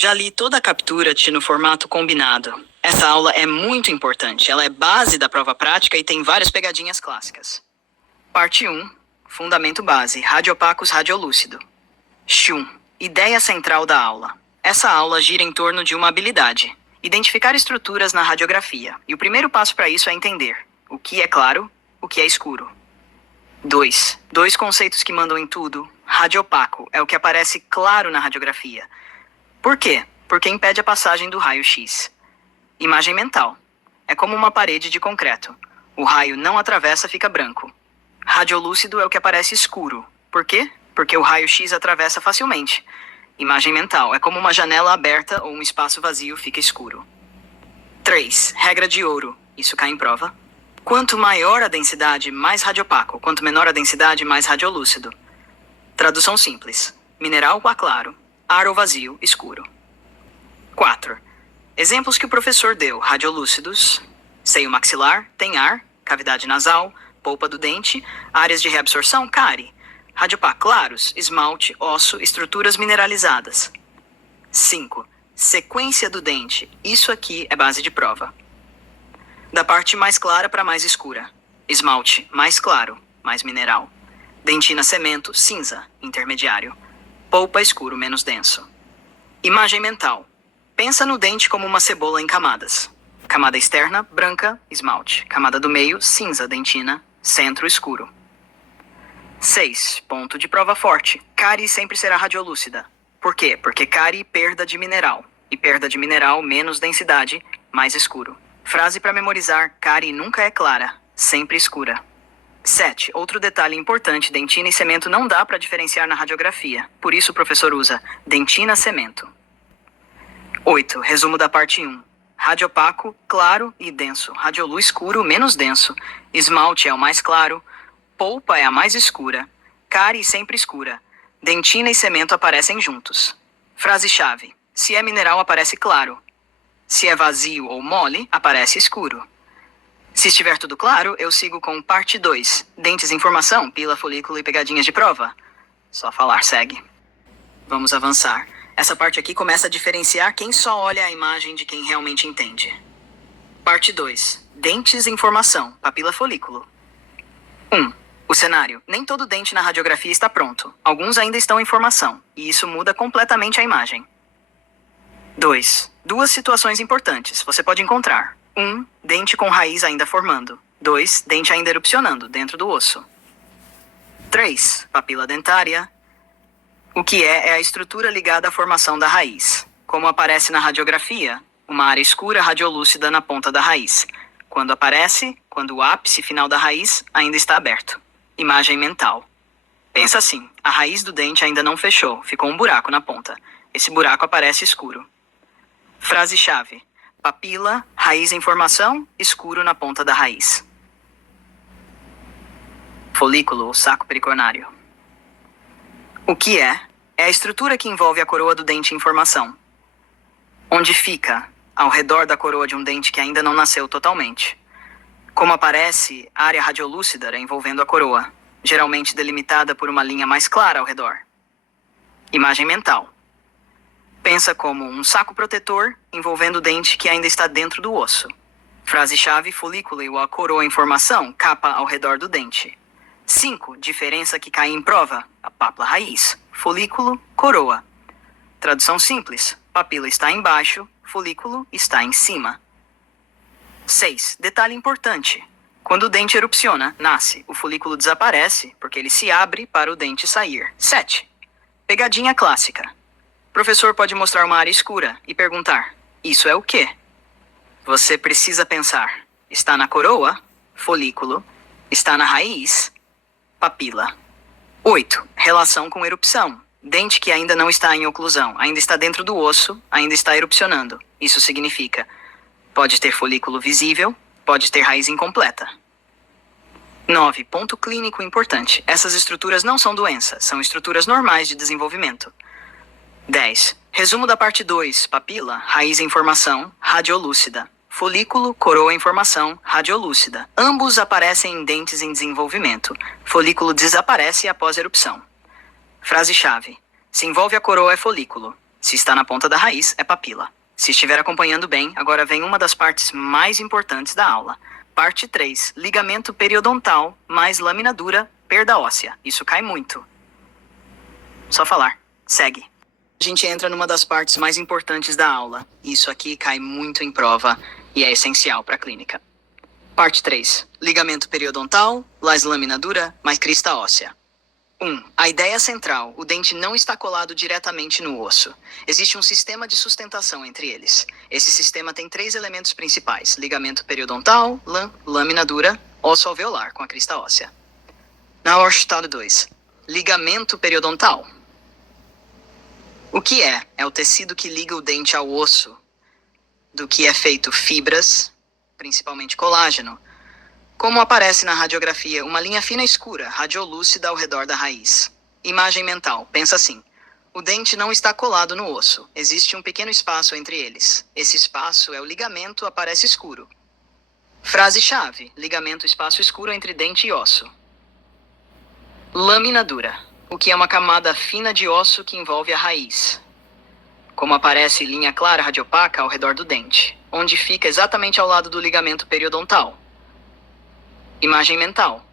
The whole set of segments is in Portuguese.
Já li toda a captura-te no formato combinado. Essa aula é muito importante. Ela é base da prova prática e tem várias pegadinhas clássicas. Parte 1. Fundamento base. Radiopacos radiolúcido. Shum. Ideia central da aula. Essa aula gira em torno de uma habilidade. Identificar estruturas na radiografia. E o primeiro passo para isso é entender o que é claro, o que é escuro. 2. Dois conceitos que mandam em tudo. Radiopaco é o que aparece claro na radiografia. Por quê? Porque impede a passagem do raio-x. Imagem mental. É como uma parede de concreto. O raio não atravessa, fica branco. Radiolúcido é o que aparece escuro. Por quê? Porque o raio-x atravessa facilmente. Imagem mental. É como uma janela aberta ou um espaço vazio, fica escuro. 3. Regra de ouro. Isso cai em prova. Quanto maior a densidade, mais radiopaco. Quanto menor a densidade, mais radiolúcido. Tradução simples. Mineral ou claro. Ar ou vazio, escuro. 4. Exemplos que o professor deu. Radiolúcidos. Seio maxilar, tem ar. Cavidade nasal, polpa do dente. Áreas de reabsorção, cárie. Radiopaco claros, esmalte, osso, estruturas mineralizadas. 5. Sequência do dente. Isso aqui é base de prova. Da parte mais clara para mais escura. Esmalte, mais claro, mais mineral. Dentina cemento, cinza, intermediário. Polpa escuro, menos denso. Imagem mental. Pensa no dente como uma cebola em camadas. Camada externa, branca, esmalte. Camada do meio, cinza, dentina. Centro, escuro. 6. Ponto de prova forte. Cárie sempre será radiolúcida. Por quê? Porque cárie, perda de mineral. E perda de mineral, menos densidade, mais escuro. Frase para memorizar. Cárie nunca é clara, sempre escura. 7. Outro detalhe importante, dentina e cemento não dá para diferenciar na radiografia. Por isso o professor usa dentina-cemento. 8. Resumo da parte 1. Radiopaco, claro e denso. Radioluz escuro, menos denso. Esmalte é o mais claro. Polpa é a mais escura. Cárie sempre escura. Dentina e cemento aparecem juntos. Frase-chave. Se é mineral, aparece claro. Se é vazio ou mole, aparece escuro. Se estiver tudo claro, eu sigo com parte 2. Dentes em formação, pila, folículo e pegadinhas de prova. Só falar, segue. Vamos avançar. Essa parte aqui começa a diferenciar quem só olha a imagem de quem realmente entende. Parte 2. Dentes em formação, papila, folículo. 1. O cenário. Nem todo dente na radiografia está pronto. Alguns ainda estão em formação, e isso muda completamente a imagem. 2. Duas situações importantes. Você pode encontrar. 1. Dente com raiz ainda formando. 2. Dente ainda erupcionando, dentro do osso. 3. Papila dentária. O que é a estrutura ligada à formação da raiz. Como aparece na radiografia, uma área escura radiolúcida na ponta da raiz. Quando aparece, quando o ápice final da raiz ainda está aberto. Imagem mental. Pensa assim, a raiz do dente ainda não fechou, ficou um buraco na ponta. Esse buraco aparece escuro. Frase-chave. Papila, raiz em formação, escuro na ponta da raiz. Folículo ou saco pericórneo. O que é? É a estrutura que envolve a coroa do dente em formação. Onde fica, ao redor da coroa de um dente que ainda não nasceu totalmente. Como aparece, a área radiolúcida envolvendo a coroa, geralmente delimitada por uma linha mais clara ao redor. Imagem mental. Pensa como um saco protetor envolvendo o dente que ainda está dentro do osso. Frase-chave, folículo ou a coroa em formação, capa ao redor do dente. 5. Diferença que cai em prova. A papila raiz. Folículo, coroa. Tradução simples. Papila está embaixo, folículo está em cima. 6. Detalhe importante. Quando o dente erupciona, nasce, o folículo desaparece porque ele se abre para o dente sair. 7. Pegadinha clássica. O professor pode mostrar uma área escura e perguntar, isso é o quê? Você precisa pensar, está na coroa, folículo, está na raiz, papila. 8. Relação com erupção. Dente que ainda não está em oclusão, ainda está dentro do osso, ainda está erupcionando. Isso significa, pode ter folículo visível, pode ter raiz incompleta. 9. Ponto clínico importante. Essas estruturas não são doenças, são estruturas normais de desenvolvimento. 10. Resumo da parte 2. Papila, raiz em formação, radiolúcida. Folículo, coroa em formação, radiolúcida. Ambos aparecem em dentes em desenvolvimento. Folículo desaparece após erupção. Frase-chave. Se envolve a coroa é folículo. Se está na ponta da raiz, é papila. Se estiver acompanhando bem, agora vem uma das partes mais importantes da aula. Parte 3. Ligamento periodontal mais lâmina dura, perda óssea. Isso cai muito. Só falar. Segue. A gente entra numa das partes mais importantes da aula. Isso aqui cai muito em prova e é essencial para a clínica. Parte 3. Ligamento periodontal, mais lâmina dura, mais crista óssea. 1. A ideia central. O dente não está colado diretamente no osso. Existe um sistema de sustentação entre eles. Esse sistema tem 3 elementos principais. Ligamento periodontal, lâmina dura, osso alveolar com a crista óssea. Na Estado 2. Ligamento periodontal. O que é? É o tecido que liga o dente ao osso, do que é feito fibras, principalmente colágeno. Como aparece na radiografia, uma linha fina escura, radiolúcida ao redor da raiz. Imagem mental, pensa assim. O dente não está colado no osso. Existe um pequeno espaço entre eles. Esse espaço é o ligamento, aparece escuro. Frase-chave, ligamento, espaço escuro entre dente e osso. Lâmina dura. O que é uma camada fina de osso que envolve a raiz. Como aparece linha clara radiopaca ao redor do dente, onde fica exatamente ao lado do ligamento periodontal. Imagem mental.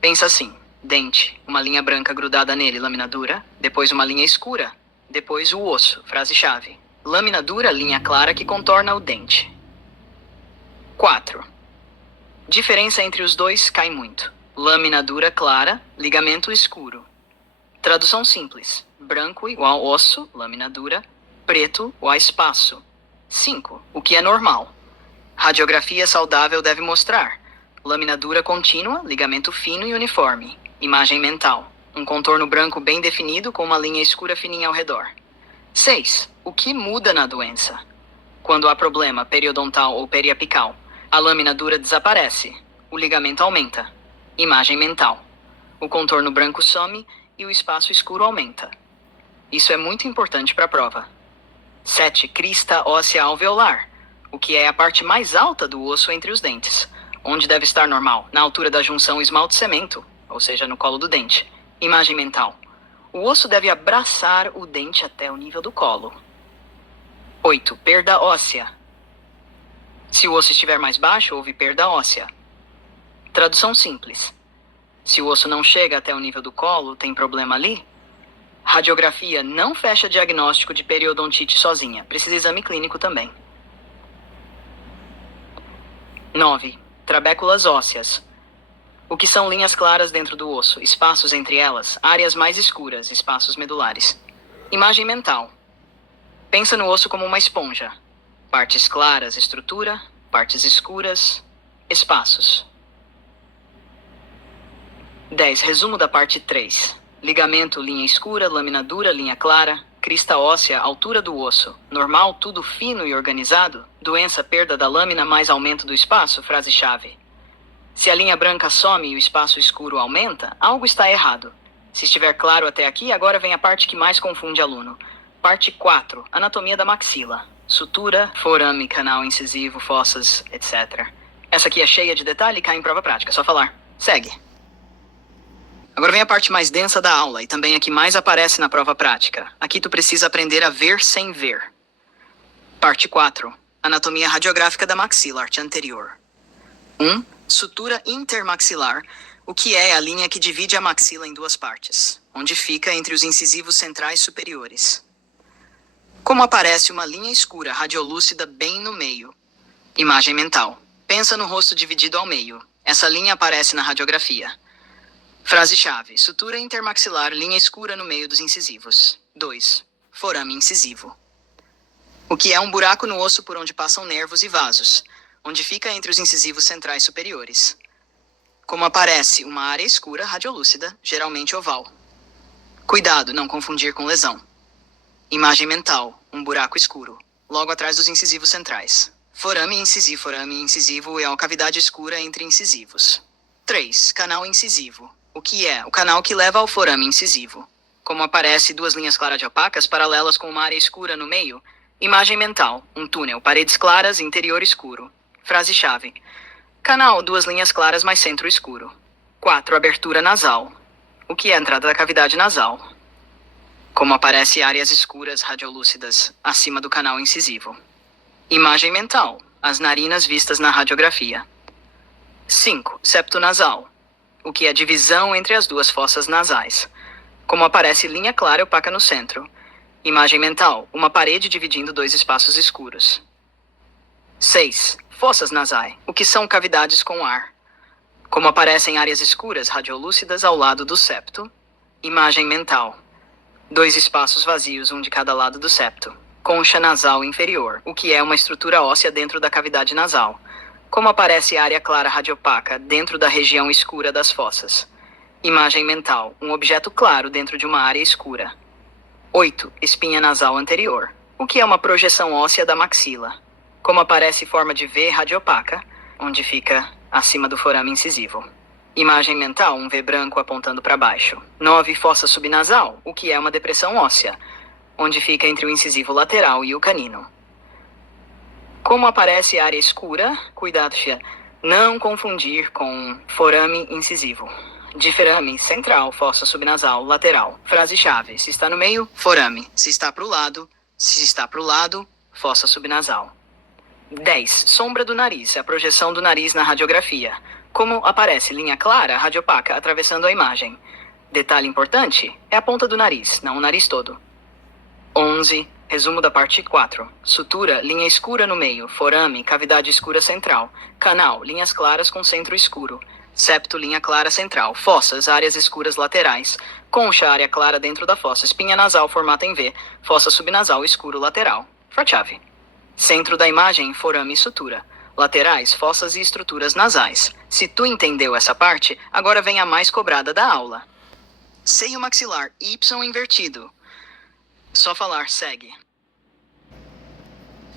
Pensa assim, dente, uma linha branca grudada nele, lâmina dura, depois uma linha escura, depois o osso, frase-chave. Lâmina dura, linha clara que contorna o dente. 4. Diferença entre os dois cai muito. Lâmina dura clara, ligamento escuro. Tradução simples. Branco igual osso, lâmina dura. Preto igual espaço. 5. O que é normal? Radiografia saudável deve mostrar. Lâmina dura contínua, ligamento fino e uniforme. Imagem mental. Um contorno branco bem definido com uma linha escura fininha ao redor. 6. O que muda na doença? Quando há problema periodontal ou periapical, a lâmina dura desaparece. O ligamento aumenta. Imagem mental. O contorno branco some e o espaço escuro aumenta. Isso é muito importante para a prova. 7. Crista óssea alveolar, o que é a parte mais alta do osso entre os dentes. Onde deve estar normal? Na altura da junção esmalte-cemento, ou seja, no colo do dente. Imagem mental. O osso deve abraçar o dente até o nível do colo. 8. Perda óssea. Se o osso estiver mais baixo, houve perda óssea. Tradução simples. Se o osso não chega até o nível do colo, tem problema ali? Radiografia não fecha diagnóstico de periodontite sozinha. Precisa exame clínico também. 9. Trabéculas ósseas. O que são linhas claras dentro do osso, espaços entre elas, áreas mais escuras, espaços medulares. Imagem mental. Pensa no osso como uma esponja. Partes claras, estrutura, partes escuras, espaços. 10. Resumo da parte 3. Ligamento, linha escura, lâmina dura, linha clara, crista óssea, altura do osso. Normal, tudo fino e organizado. Doença, perda da lâmina mais aumento do espaço, frase-chave. Se a linha branca some e o espaço escuro aumenta, algo está errado. Se estiver claro até aqui, agora vem a parte que mais confunde aluno. Parte 4. Anatomia da maxila. Sutura, forame, canal incisivo, fossas, etc. Essa aqui é cheia de detalhe e cai em prova prática. Só falar. Segue. Agora vem a parte mais densa da aula e também a que mais aparece na prova prática. Aqui tu precisa aprender a ver sem ver. Parte 4. Anatomia radiográfica da maxila, arte anterior. 1. Sutura intermaxilar, o que é a linha que divide a maxila em duas partes, onde fica entre os incisivos centrais superiores. Como aparece uma linha escura radiolúcida bem no meio. Imagem mental. Pensa no rosto dividido ao meio. Essa linha aparece na radiografia. Frase-chave. Sutura intermaxilar, linha escura no meio dos incisivos. 2. Forame incisivo. O que é um buraco no osso por onde passam nervos e vasos, onde fica entre os incisivos centrais superiores. Como aparece uma área escura radiolúcida, geralmente oval. Cuidado, não confundir com lesão. Imagem mental. Um buraco escuro, logo atrás dos incisivos centrais. Forame incisivo é uma cavidade escura entre incisivos. 3. Canal incisivo. O que é? O canal que leva ao forame incisivo. Como aparece duas linhas claras de opacas paralelas com uma área escura no meio. Imagem mental. Um túnel, paredes claras, interior escuro. Frase-chave. Canal, duas linhas claras mais centro escuro. 4. Abertura nasal. O que é a entrada da cavidade nasal? como aparece áreas escuras radiolúcidas acima do canal incisivo. Imagem mental, as narinas vistas na radiografia. 5. Septo nasal, o que é a divisão entre as duas fossas nasais, como aparece linha clara e opaca no centro. Imagem mental, uma parede dividindo dois espaços escuros. 6. Fossas nasais, o que são cavidades com ar, como aparecem áreas escuras radiolúcidas ao lado do septo. Imagem mental, dois espaços vazios, um de cada lado do septo. Concha nasal inferior, o que é uma estrutura óssea dentro da cavidade nasal, como aparece área clara radiopaca dentro da região escura das fossas. Imagem mental, um objeto claro dentro de uma área escura. 8. Espinha nasal anterior, o que é uma projeção óssea da maxila, como aparece forma de V radiopaca, onde fica acima do forame incisivo. Imagem mental, um V branco apontando para baixo. 9. Fossa subnasal, o que é uma depressão óssea, onde fica entre o incisivo lateral e o canino. Como aparece área escura, cuidado, Xia, não confundir com forame incisivo. Diferame central, fossa subnasal, lateral. Frase-chave: se está no meio, forame. Se está para o lado, fossa subnasal. 10. Sombra do nariz, a projeção do nariz na radiografia. Como aparece linha clara, radiopaca, atravessando a imagem. Detalhe importante, é a ponta do nariz, não o nariz todo. 11. Resumo da parte 4. Sutura, linha escura no meio. Forame, cavidade escura central. Canal, linhas claras com centro escuro. Septo, linha clara central. Fossas, áreas escuras laterais. Concha, área clara dentro da fossa. Espinha nasal, formato em V. Fossa subnasal, escuro lateral. Frase-chave: centro da imagem, forame e sutura. Laterais, fossas e estruturas nasais. Se tu entendeu essa parte, agora vem a mais cobrada da aula. Seio maxilar, Y invertido. Só falar, segue.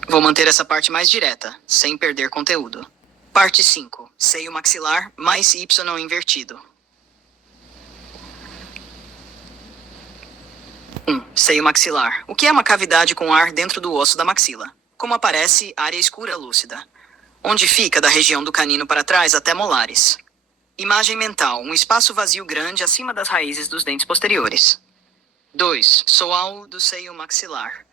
Vou manter essa parte mais direta, sem perder conteúdo. Parte 5. Seio maxilar mais Y invertido. 1. Seio maxilar. O que é uma cavidade com ar dentro do osso da maxila? Como aparece área escura lúcida, onde fica da região do canino para trás até molares. Imagem mental. Um espaço vazio grande acima das raízes dos dentes posteriores. 2. Soal do seio maxilar,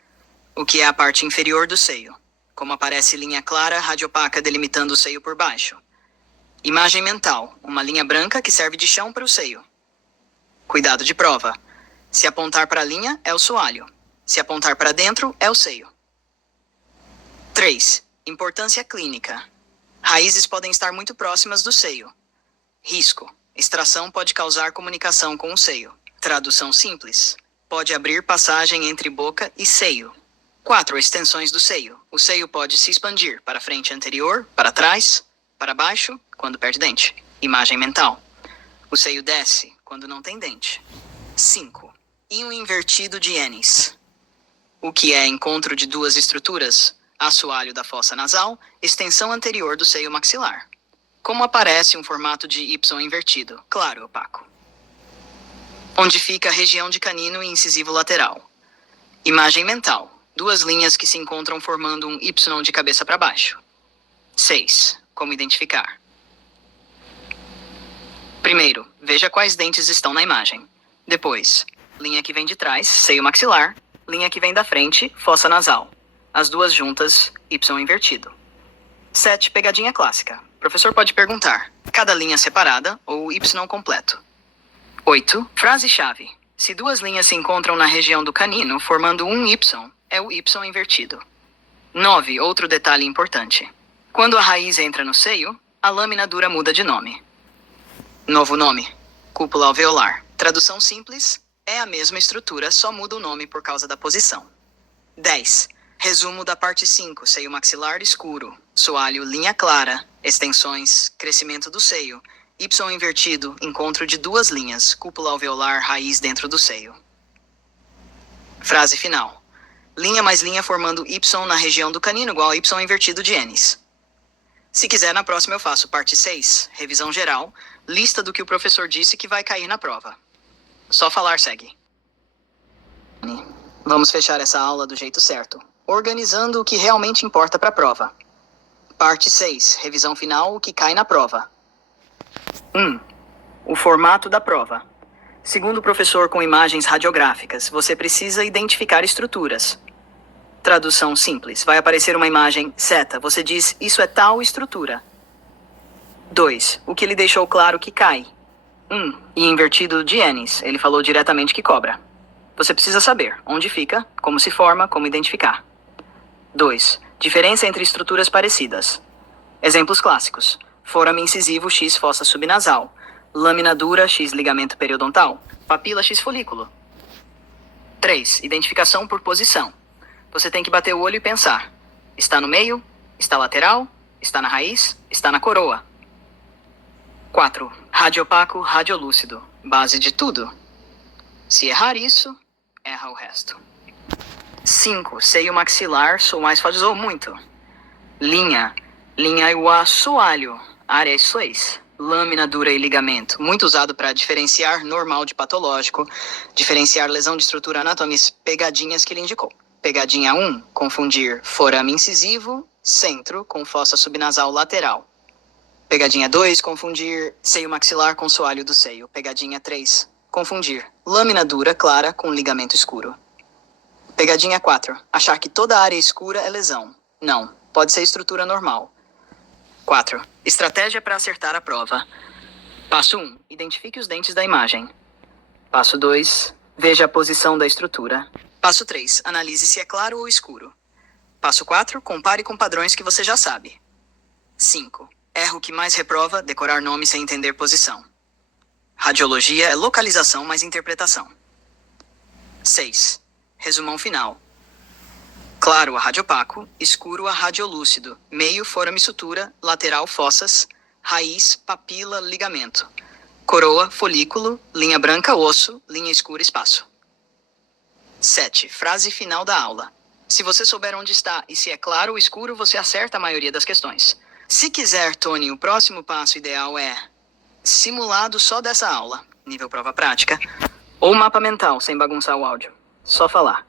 o que é a parte inferior do seio, como aparece linha clara radiopaca delimitando o seio por baixo. Imagem mental, uma linha branca que serve de chão para o seio. Cuidado de prova: se apontar para a linha é o soalho, se apontar para dentro é o seio. 3. Importância clínica. Raízes podem estar muito próximas do seio. Risco: extração pode causar comunicação com o seio. Tradução simples: pode abrir passagem entre boca e seio. 4. Extensões do seio. O seio pode se expandir para frente anterior, para trás, para baixo, quando perde dente. Imagem mental: o seio desce quando não tem dente. 5. Inho invertido de Ennis, o que é encontro de duas estruturas, assoalho da fossa nasal, extensão anterior do seio maxilar. Como aparece um formato de Y invertido, claro e opaco, onde fica a região de canino e incisivo lateral. Imagem mental: duas linhas que se encontram formando um Y de cabeça para baixo. 6. Como identificar? Primeiro, veja quais dentes estão na imagem. Depois, linha que vem de trás, seio maxilar. Linha que vem da frente, fossa nasal. As duas juntas, Y invertido. 7. Pegadinha clássica. O professor pode perguntar: cada linha separada ou Y completo? 8. Frase-chave: se duas linhas se encontram na região do canino formando um Y, é o Y invertido. 9. Outro detalhe importante: quando a raiz entra no seio, a lâmina dura muda de nome. Novo nome: cúpula alveolar. Tradução simples: é a mesma estrutura, só muda o nome por causa da posição. 10. Resumo da parte 5. Seio maxilar escuro. Soalho, linha clara. Extensões, crescimento do seio. Y invertido, encontro de duas linhas. Cúpula alveolar, raiz dentro do seio. Frase final: linha mais linha formando Y na região do canino igual a Y invertido de Ennis. Se quiser, na próxima eu faço parte 6, revisão geral, lista do que o professor disse que vai cair na prova. Só falar, segue. Vamos fechar essa aula do jeito certo, organizando o que realmente importa para a prova. Parte 6, revisão final, o que cai na prova. 1. O formato da prova. Segundo o professor com imagens radiográficas, você precisa identificar estruturas. Tradução simples. Vai aparecer uma imagem seta. Você diz, isso é tal estrutura. 2. O que lhe deixou claro que cai. E invertido de Ennis. Ele falou diretamente que cobra. Você precisa saber onde fica, como se forma, como identificar. 2. Diferença entre estruturas parecidas. Exemplos clássicos. Forame incisivo X fossa subnasal. Lâmina dura X ligamento periodontal. Papila X folículo. 3. Identificação por posição. Você tem que bater o olho e pensar. Está no meio? Está lateral? Está na raiz? Está na coroa? 4. Radiopaco, radiolúcido. Base de tudo. Se errar isso, erra o resto. 5. Seio maxilar, sou mais fazou muito. Linha e assoalho, área e sois. Lâmina dura e ligamento, muito usado para diferenciar normal de patológico, diferenciar lesão de estrutura anatômica, pegadinhas que ele indicou. Pegadinha 1, confundir forame incisivo, centro, com fossa subnasal lateral. Pegadinha 2, confundir seio maxilar com soalho do seio. Pegadinha 3, confundir lâmina dura clara com ligamento escuro. Pegadinha 4, achar que toda área escura é lesão. Não, pode ser estrutura normal. 4. Estratégia para acertar a prova. Passo 1. Identifique os dentes da imagem. Passo 2. Veja a posição da estrutura. Passo 3. Analise se é claro ou escuro. Passo 4. Compare com padrões que você já sabe. 5. Erro que mais reprova, decorar nome sem entender posição. Radiologia é localização mais interpretação. 6. Resumão final. Claro a radiopaco, escuro a radiolúcido, meio forame sutura, lateral fossas, raiz, papila, ligamento. Coroa, folículo, linha branca, osso, linha escura, espaço. 7. Frase final da aula. Se você souber onde está e se é claro ou escuro, você acerta a maioria das questões. Se quiser, Tony, o próximo passo ideal é simulado só dessa aula, nível prova prática, ou mapa mental, sem bagunçar o áudio. Só falar.